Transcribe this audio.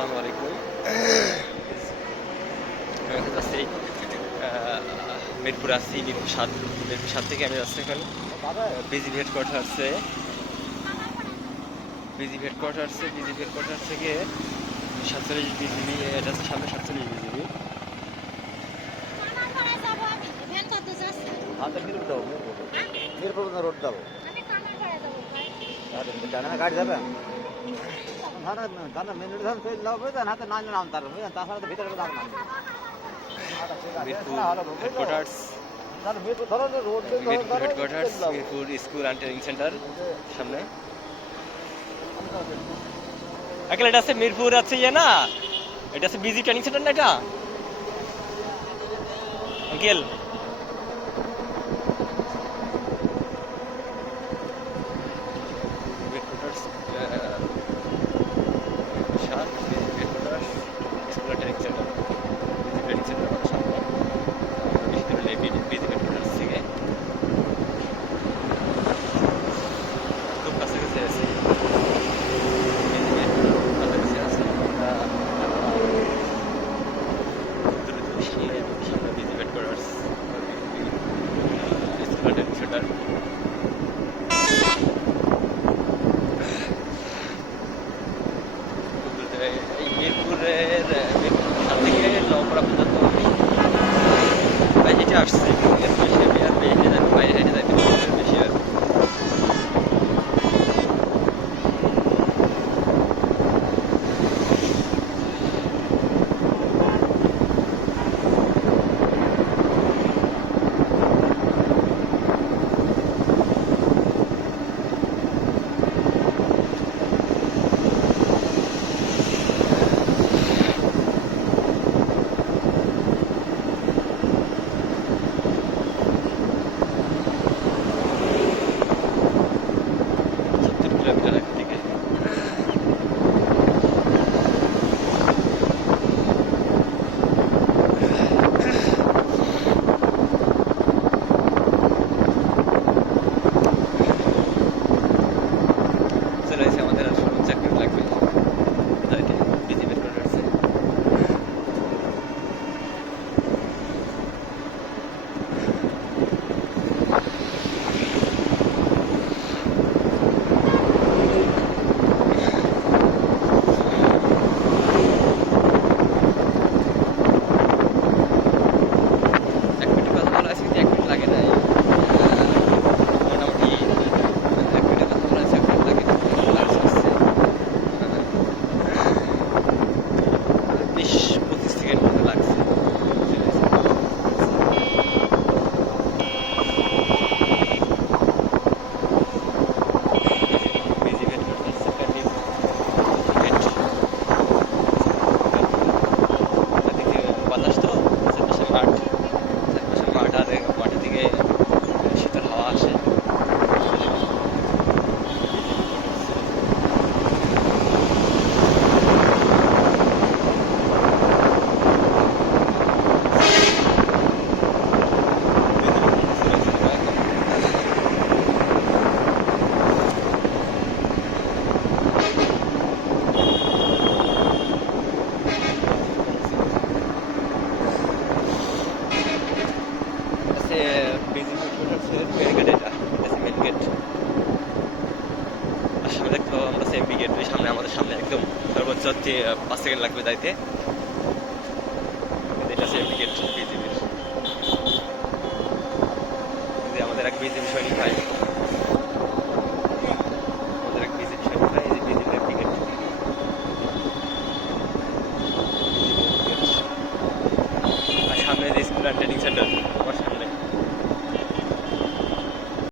আসসালামু আলাইকুম। আমি এখন যাচ্ছি মিরপুর আসছি, মিরপুর ৭ থেকে আমি যাচ্ছি এখন বিজিবি হেডকোয়ার্টার থেকে ৪৭ বিজিবি, এটা হচ্ছে সামনে ৪৭ বিজিবি। মিরপুর রোড যাবো গাড়ি যাবেন হাতে না নাম তার বুঝলেন, তাছাড়া তো ভিতরে যাবো না। Mirpur headquarters, Mirpur school and training centre সামনে। আঙ্কেল, এটা আছে মিরপুর আছে না, এটা আছে বিজি ট্রেনিং সেন্টার না এটা uncle? Headquarters school and training centre, busy training centre আমাদের সামনে। বেশি দূরে নেই বিজি হেডকোয়ার্টার্স থেকে, খুব কাছাকাছি আছে। সামনে busy headquarters school and training centre. এই মিরপুরের মিরপুর ৭ থেকে নওপাড়া পর্যন্ত আমি হেঁটে আসছি। এর বেশি আমি আর হেঁটে যাবো, বাইরে হেঁটে যাইতে বেশি আর চলে এসে আমাদের আর সবুজ চাকরি লাগবে তাইতে বিজি বের করে আসছে। এক মিনিট কথা বলা আছে, কিন্তু ১ মিনিট লাগে নাই, মোটামুটি ১ মিনিট কথা বলা আছে, ১ মিনিট লাগে না। ২০-২৫ সেকেন্ড মতো লাগছে। বিজি ভেট করতে বাতাস তো, চারপাশে মাঠ আর মাটি থেকে শীতল হাওয়া আসে। বিজি মেন গেট, এটা মেন গেট। আর সামনে দেখতে পাবো আমরা সেমবি গেট, ওই সামনে আমাদের সামনে একদম সর্বোচ্চ ৫ সেকেন্ড লাগবে যাইতে। এটা সেমবি গেট বিজিবির। আমাদের এক বিজিবি সৈনিক ভাই, এই যে বিজিবির একটি গেট। আর সামনে যে স্কুল অ্যান্ড ট্রেনিং সেন্টার, আমার সামনে